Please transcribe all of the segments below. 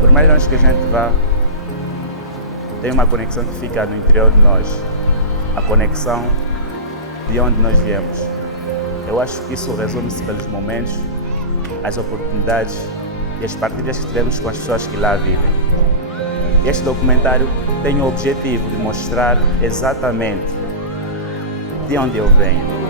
Por mais longe que a gente vá, tem uma conexão que fica no interior de nós, a conexão de onde nós viemos. Eu acho que isso resume-se pelos momentos, as oportunidades e as partilhas que tivemos com as pessoas que lá vivem. Este documentário tem o objetivo de mostrar exatamente de onde eu venho.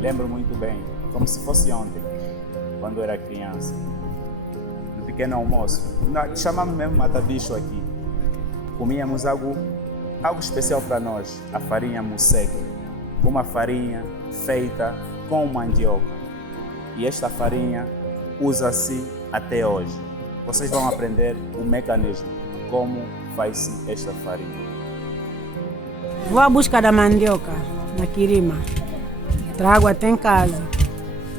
Lembro muito bem, como se fosse ontem, quando eu era criança. No pequeno almoço, nós chamamos mesmo mata-bicho aqui. Comíamos algo especial para nós, a farinha museca. Uma farinha feita com mandioca. E esta farinha usa-se até hoje. Vocês vão aprender o mecanismo, como faz-se esta farinha. Vou à busca da mandioca, na quirima. Trago até em casa.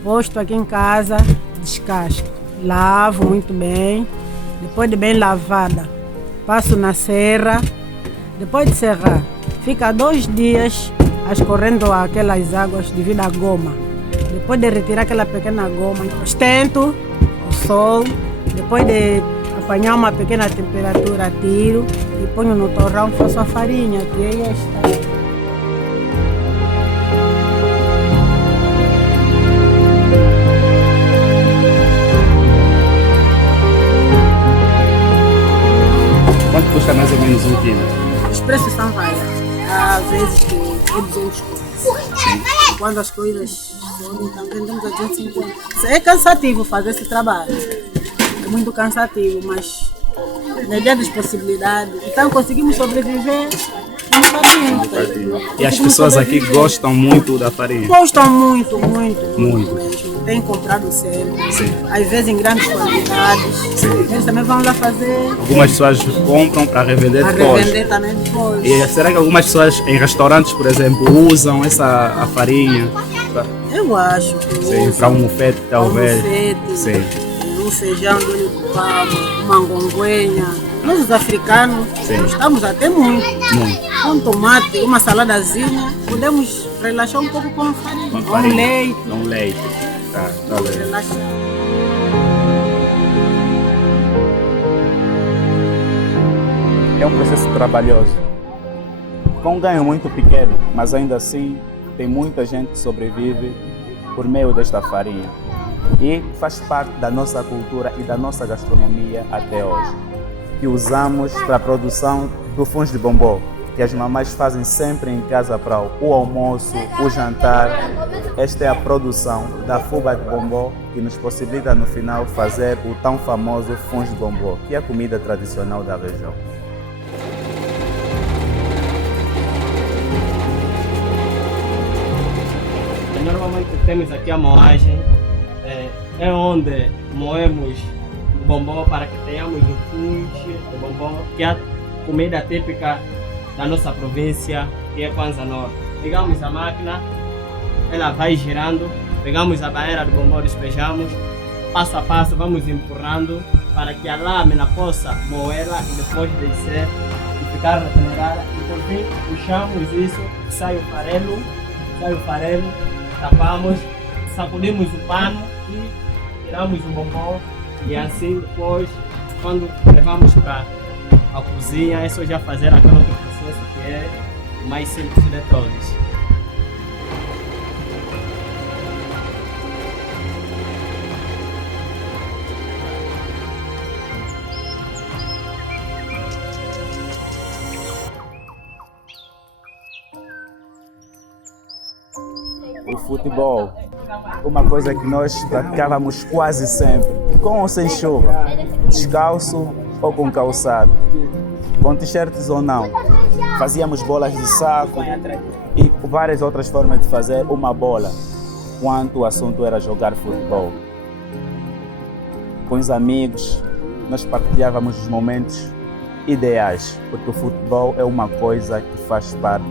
Posto aqui em casa, descasco. Lavo muito bem. Depois de bem lavada, passo na serra. Depois de serrar, fica 2 dias escorrendo aquelas águas devido à goma. Depois de retirar aquela pequena goma, estento o sol. Depois de apanhar uma pequena temperatura, tiro e ponho no torrão, faço a farinha, que é esta. Quanto custa mais ou menos um quilo? Os preços são vários. Há vezes que é 200 contos. Quando as coisas sobem, também vendemos a 250. É cansativo fazer esse trabalho. É muito cansativo, mas na ideia das possibilidades. Então conseguimos sobreviver com farinha. E as pessoas aqui gostam muito da farinha? Gostam muito mesmo. Têm comprado sempre. Sim. Às vezes em grandes quantidades. Sim. Eles também vão lá fazer. Algumas pessoas compram para revender depois. Revender também depois. E será que algumas pessoas em restaurantes, por exemplo, usam a farinha? Eu acho que Sim, para um mufete talvez. Sim. Um feijão de olho de pavo, uma ngonguenha. Nós os africanos gostamos até muito. Com tomate, uma saladazinha, podemos relaxar um pouco com a farinha. Com leite. Com leite. Tá bem. Relaxar. É um processo trabalhoso, com um ganho muito pequeno, mas ainda assim tem muita gente que sobrevive por meio desta farinha e faz parte da nossa cultura e da nossa gastronomia até hoje, que usamos para a produção do fungo de bombom, que as mamães fazem sempre em casa para o almoço, o jantar. Esta é a produção da fuba de bombom que nos possibilita no final fazer o tão famoso fungo de bombom, que é a comida tradicional da região. Normalmente temos aqui a moagem, é onde moemos o bombom para que tenhamos o fungo de bombom, que é a comida típica da nossa província, que é Kwanza Norte. Pegamos a máquina, ela vai girando, pegamos a barreira do bombom, despejamos, passo a passo vamos empurrando para que a lâmina possa moê-la e depois descer e ficar regenerada. E por fim puxamos isso, sai o farelo, tapamos, sacudimos o pano e tiramos o bombom. E assim depois, quando levamos para a cozinha, é só já fazer aquele outro processo que é o mais simples de todos. O futebol, uma coisa que nós praticávamos quase sempre, com ou sem chuva, descalço ou com calçado, com t-shirts ou não. Fazíamos bolas de saco, e várias outras formas de fazer uma bola, quando o assunto era jogar futebol. Com os amigos, nós partilhávamos os momentos ideais, porque o futebol é uma coisa que faz parte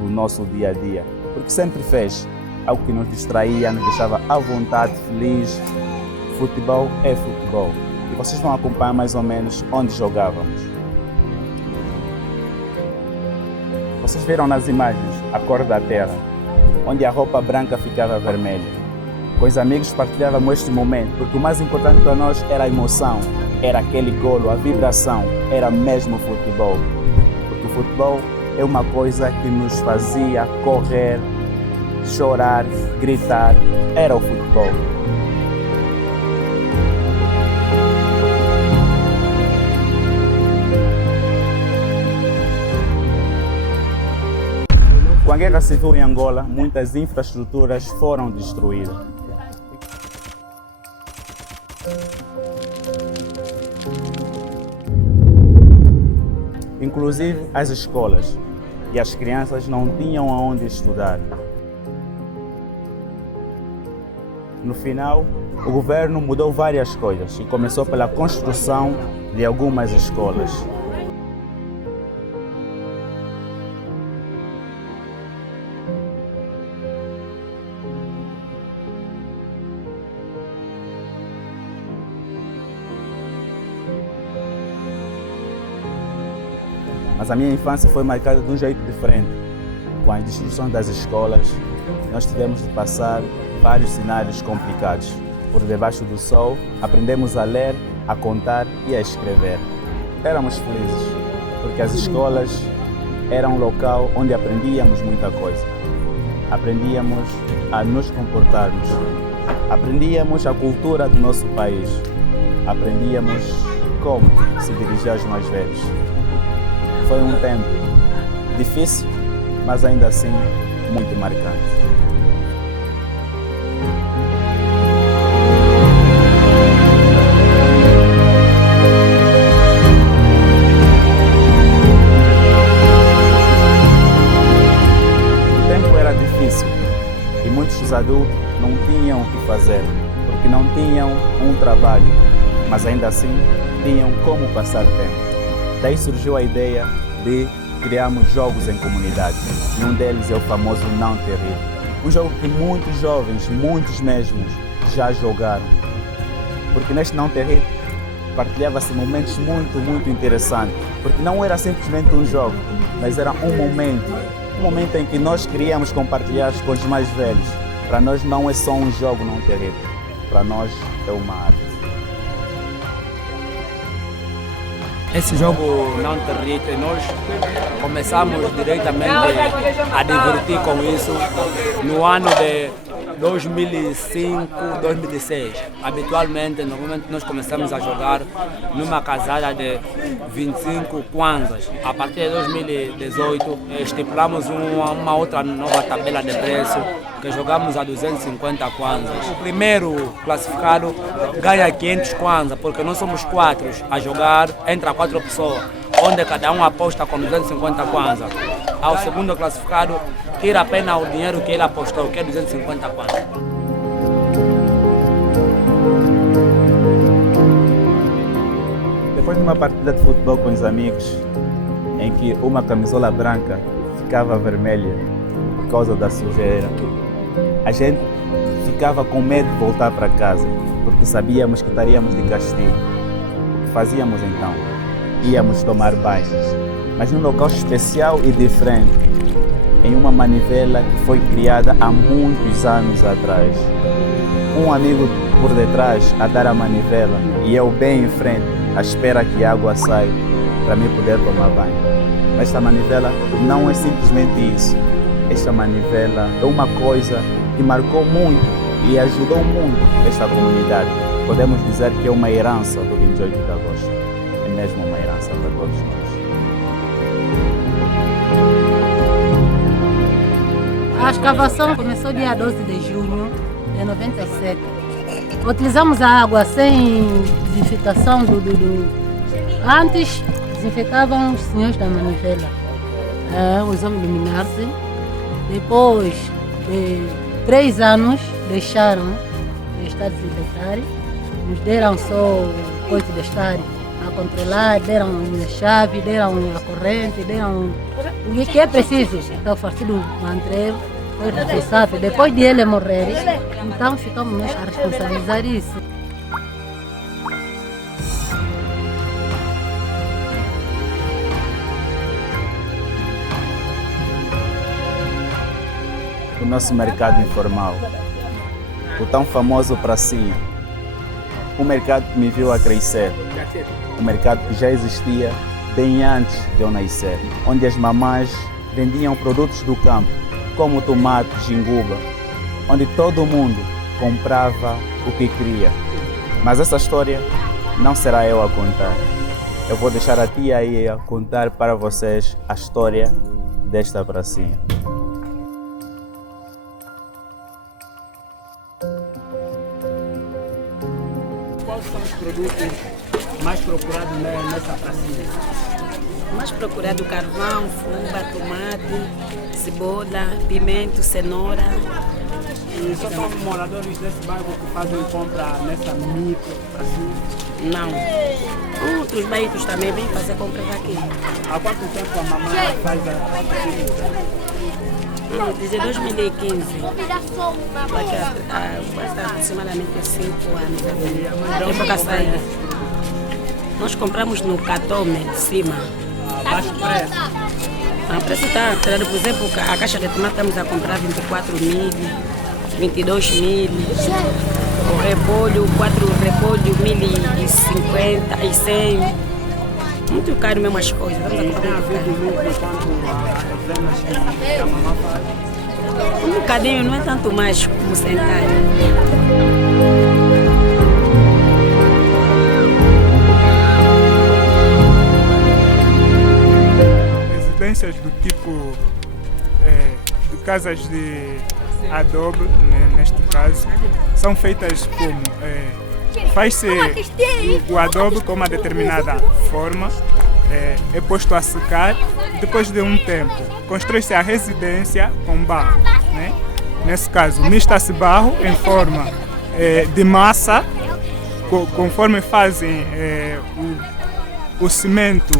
do nosso dia a dia, porque sempre fez algo que nos distraía, nos deixava à vontade, feliz. Futebol é futebol. E vocês vão acompanhar mais ou menos onde jogávamos. Vocês viram nas imagens a cor da terra, onde a roupa branca ficava vermelha. Com os amigos partilhávamos este momento, porque o mais importante para nós era a emoção, era aquele golo, a vibração, era mesmo futebol. Porque o futebol é uma coisa que nos fazia correr, chorar, gritar, era o futebol. Com a guerra civil em Angola, muitas infraestruturas foram destruídas. Inclusive as escolas, e as crianças não tinham aonde estudar. No final, o governo mudou várias coisas e começou pela construção de algumas escolas. Mas a minha infância foi marcada de um jeito diferente. Com as destruições das escolas, nós tivemos de passar vários cenários complicados. Por debaixo do sol, aprendemos a ler, a contar e a escrever. Éramos felizes, porque as escolas eram um local onde aprendíamos muita coisa. Aprendíamos a nos comportarmos, aprendíamos a cultura do nosso país, aprendíamos como se dirigir aos mais velhos. Foi um tempo difícil, mas ainda assim muito marcante. O tempo era difícil e muitos dos adultos não tinham o que fazer, porque não tinham um trabalho, mas ainda assim tinham como passar tempo. Daí surgiu a ideia de criarmos jogos em comunidade, e um deles é o famoso Não Terrível. Um jogo que muitos jovens, muitos mesmos, já jogaram. Porque neste Não Terrível partilhava-se momentos muito interessantes, porque não era simplesmente um jogo, mas era um momento em que nós queríamos compartilhar com os mais velhos. Para nós não é só um jogo Não Terrível, para nós é uma arte. Esse jogo Não Terrível, nós começamos diretamente a divertir com isso no ano de 2005, 2006. Habitualmente, normalmente nós começamos a jogar numa casada de 25 kwanzas. A partir de 2018, estipulamos uma outra nova tabela de preço, que jogamos a 250 kwanzas. O primeiro classificado ganha 500 kwanzas, porque nós somos 4 a jogar, entra 4 pessoas, onde cada um aposta com 250 kwanzas. Ao segundo classificado, tira apenas o dinheiro que ele apostou, que é 250 kwanzas. Depois de uma partida de futebol com os amigos, em que uma camisola branca ficava vermelha por causa da sujeira, a gente ficava com medo de voltar para casa, porque sabíamos que estaríamos de castigo. O que fazíamos então? Íamos tomar banho, mas num local especial e diferente, em uma manivela que foi criada há muitos anos atrás. Um amigo por detrás a dar a manivela e eu bem em frente, à espera que a água saia para mim poder tomar banho. Mas esta manivela não é simplesmente isso. Esta manivela é uma coisa que marcou muito e ajudou muito esta comunidade. Podemos dizer que é uma herança do 28 de agosto. É mesmo uma herança para todos nós. A escavação começou dia 12 de junho de 97. Utilizamos a água sem desinfetação Antes desinfetavam os senhores da manivela. Usamos luminar-se Depois de 3 anos, deixaram de estar a desinfetar. Nos deram só coisa de estar a controlar, deram a chave, deram a corrente, deram o que é preciso. Então, o partido Mantreiro foi responsável. Depois de ele morrer, então ficamos nós a responsabilizar isso. O nosso mercado informal, o tão famoso pracinha, um mercado que me viu a crescer, um mercado que já existia bem antes de eu nascer, onde as mamães vendiam produtos do campo, como tomate, jinguba, onde todo mundo comprava o que queria. Mas essa história não será eu a contar. Eu vou deixar a tia aí a contar para vocês a história desta pracinha. Quais são os produtos mais procurados nessa pracinha? Mais procurado carvão, fuba, tomate, cebola, pimento, cenoura. E só são moradores desse bairro que fazem compra nessa micro pracinha? Não. Outros bairros também vêm fazer compras aqui. Há quanto tempo a mamãe faz a Desde 2015. Daqui a aproximadamente 5 anos. Época saída. Nós compramos no Catome, de cima. baixo preço? O preço está, por exemplo, a caixa de tomate estamos a comprar 24 mil, 22 mil. O repolho, 4 repolho, 1.050 e 100. Muito caro mesmo as coisas. Tem havido lucro quanto a reservas que a mamãe faz? Um bocadinho, não é tanto mais como centavo. Residências do tipo de casas de adobe, né, neste caso, são feitas como faz-se o adobe com uma determinada forma, é posto a secar e depois de um tempo constrói-se a residência com barro, né? Nesse caso mista-se barro em forma de massa, conforme fazem o cimento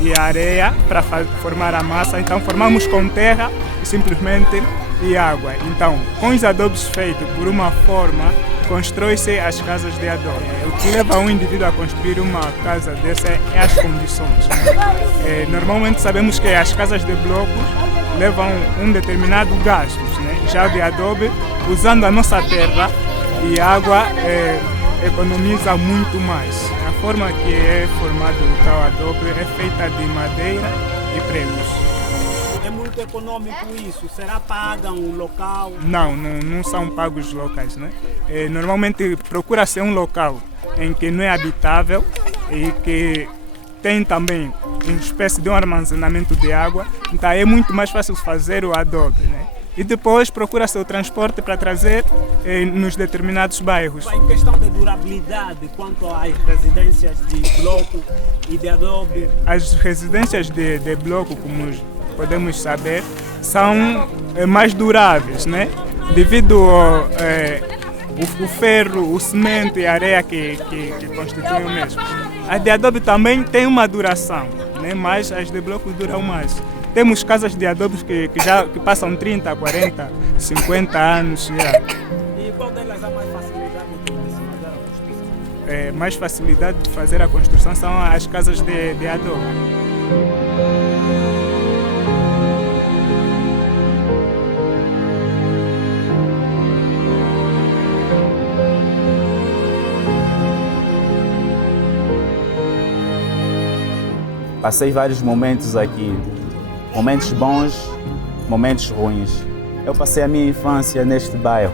e a areia para formar a massa. Então formamos com terra e simplesmente e água. Então, com os adobes feitos por uma forma, constrói-se as casas de adobe. O que leva um indivíduo a construir uma casa dessa é as condições, né? Normalmente sabemos que as casas de blocos levam um determinado gasto, né? Já de adobe, usando a nossa terra e água, economiza muito mais. A forma que é formado o tal adobe é feita de madeira e pregos. É muito econômico isso? Será pagam o local? Não são pagos locais, né? Normalmente procura-se um local em que não é habitável e que tem também uma espécie de um armazenamento de água, então é muito mais fácil fazer o adobe, né? E depois procura-se o transporte para trazer nos determinados bairros. Em questão de durabilidade, quanto às residências de bloco e de adobe? As residências de bloco, como podemos saber, são mais duráveis, né? Devido ao o ferro, o cimento e a areia que constituem o mesmo. As de adobe também têm uma duração, né? Mas as de bloco duram mais. Temos casas de adobe que passam 30, 40, 50 anos já. E qual delas há mais facilidade de se fazer a construção? Mais facilidade de fazer a construção são as casas de adobe. Passei vários momentos aqui, momentos bons, momentos ruins. Eu passei a minha infância neste bairro.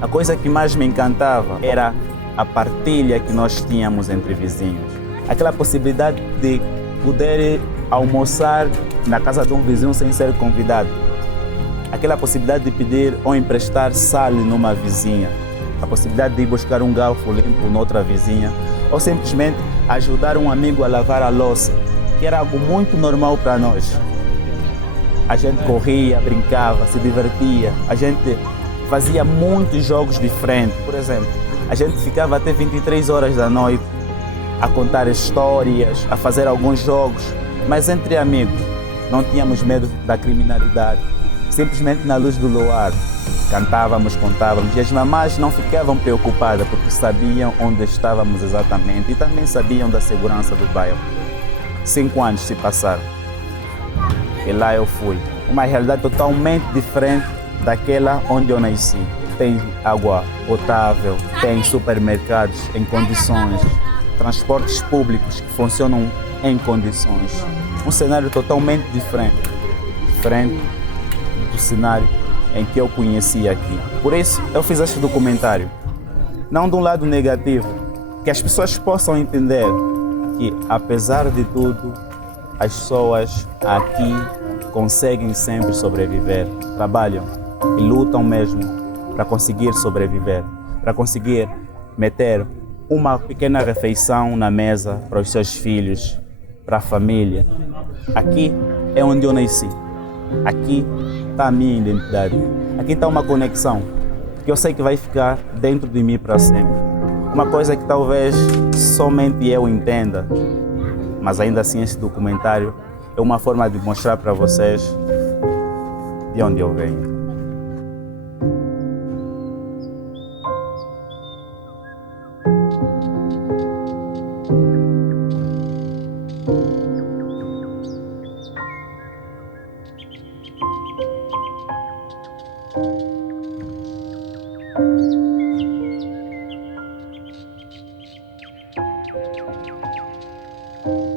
A coisa que mais me encantava era a partilha que nós tínhamos entre vizinhos. Aquela possibilidade de poder almoçar na casa de um vizinho sem ser convidado. Aquela possibilidade de pedir ou emprestar sal numa vizinha. A possibilidade de ir buscar um garfo limpo noutra vizinha. Ou simplesmente ajudar um amigo a lavar a louça, que era algo muito normal para nós. A gente corria, brincava, se divertia. A gente fazia muitos jogos diferentes. Por exemplo, a gente ficava até 23 horas da noite a contar histórias, a fazer alguns jogos, mas entre amigos. Não tínhamos medo da criminalidade. Simplesmente na luz do luar, cantávamos, contávamos. E as mamás não ficavam preocupadas porque sabiam onde estávamos exatamente e também sabiam da segurança do bairro. 5 anos se passaram e lá eu fui. Uma realidade totalmente diferente daquela onde eu nasci. Tem água potável, tem supermercados em condições, transportes públicos que funcionam em condições. Um cenário totalmente diferente do cenário em que eu conheci aqui. Por isso, eu fiz este documentário. Não de um lado negativo, que as pessoas possam entender que, apesar de tudo, as pessoas aqui conseguem sempre sobreviver, trabalham e lutam mesmo para conseguir sobreviver, para conseguir meter uma pequena refeição na mesa para os seus filhos, para a família. Aqui é onde eu nasci. Aqui está a minha identidade. Aqui está uma conexão que eu sei que vai ficar dentro de mim para sempre. Uma coisa que talvez somente eu entenda, mas ainda assim esse documentário é uma forma de mostrar para vocês de onde eu venho. Thank you.